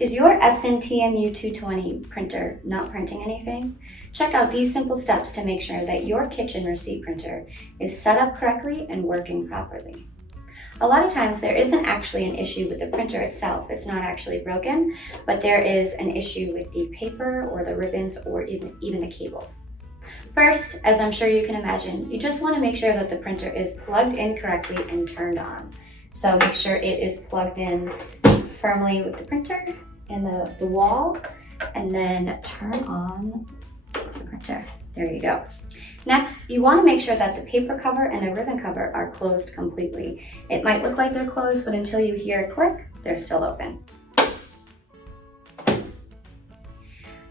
Is your Epson TMU220 printer not printing anything? Check out these simple steps to make sure that your kitchen receipt printer is set up correctly and working properly. A lot of times there isn't actually an issue with the printer itself. It's not actually broken, but there is an issue with the paper or the ribbons or even the cables. First, as I'm sure you can imagine, you just want to make sure that the printer is plugged in correctly and turned on. So make sure it is plugged in firmly with the printer and the wall, and then turn on the printer. There you go. Next, you want to make sure that the paper cover and the ribbon cover are closed completely. It might look like they're closed, but until you hear a click, they're still open.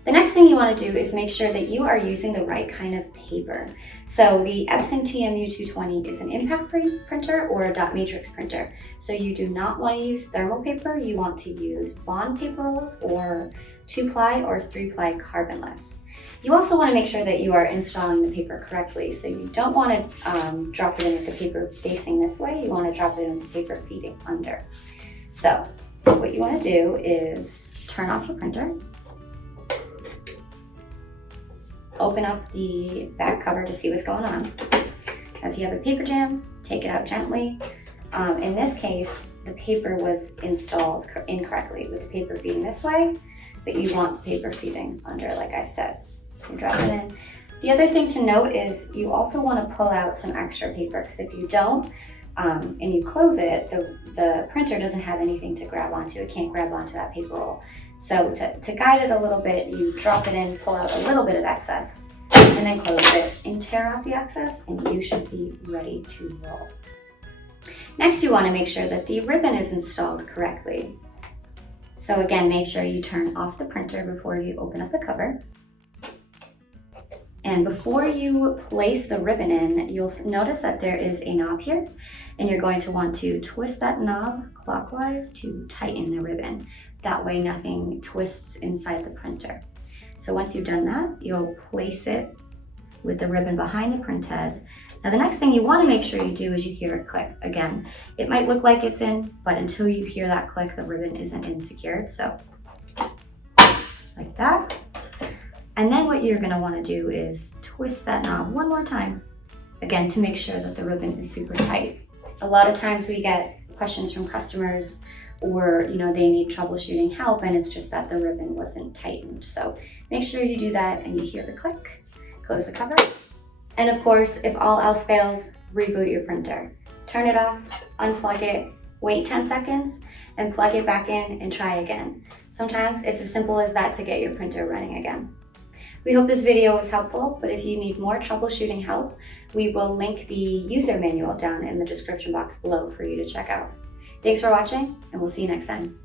The next thing you want to do is make sure that you are using the right kind of paper. So the Epson TMU220 is an impact printer or a dot matrix printer. So you do not want to use thermal paper. You want to use bond paper rolls or 2-ply or 3-ply carbonless. You also want to make sure that you are installing the paper correctly. So you don't want to drop it in with the paper facing this way. You want to drop it in with the paper feeding under. So what you want to do is turn off your printer. Open up the back cover to see what's going on. If you have a paper jam, take it out gently. In this case, the paper was installed incorrectly with the paper feeding this way, but you want paper feeding under, like I said. So you drop it in. The other thing to note is you also want to pull out some extra paper, because if you don't and you close it, the printer doesn't have anything to grab onto. It can't grab onto that paper roll. So to guide it a little bit, you drop it in, pull out a little bit of excess, and then close it and tear off the excess, and you should be ready to roll. Next, you want to make sure that the ribbon is installed correctly. So again, make sure you turn off the printer before you open up the cover. And before you place the ribbon in, you'll notice that there is a knob here, and you're going to want to twist that knob clockwise to tighten the ribbon. That way nothing twists inside the printer. So once you've done that, you'll place it with the ribbon behind the print head. Now the next thing you want to make sure you do is you hear a click. Again, it might look like it's in, but until you hear that click, the ribbon isn't in secured. So like that. And then what you're going to want to do is twist that knob one more time, again, to make sure that the ribbon is super tight. A lot of times we get questions from customers, or they need troubleshooting help, and it's just that the ribbon wasn't tightened. So make sure you do that and you hear the click. Close the cover. And of course, if all else fails, reboot your printer. Turn it off, unplug it, wait 10 seconds, and plug it back in and try again. Sometimes it's as simple as that to get your printer running again. We hope this video was helpful, but if you need more troubleshooting help, we will link the user manual down in the description box below for you to check out. Thanks for watching, and we'll see you next time.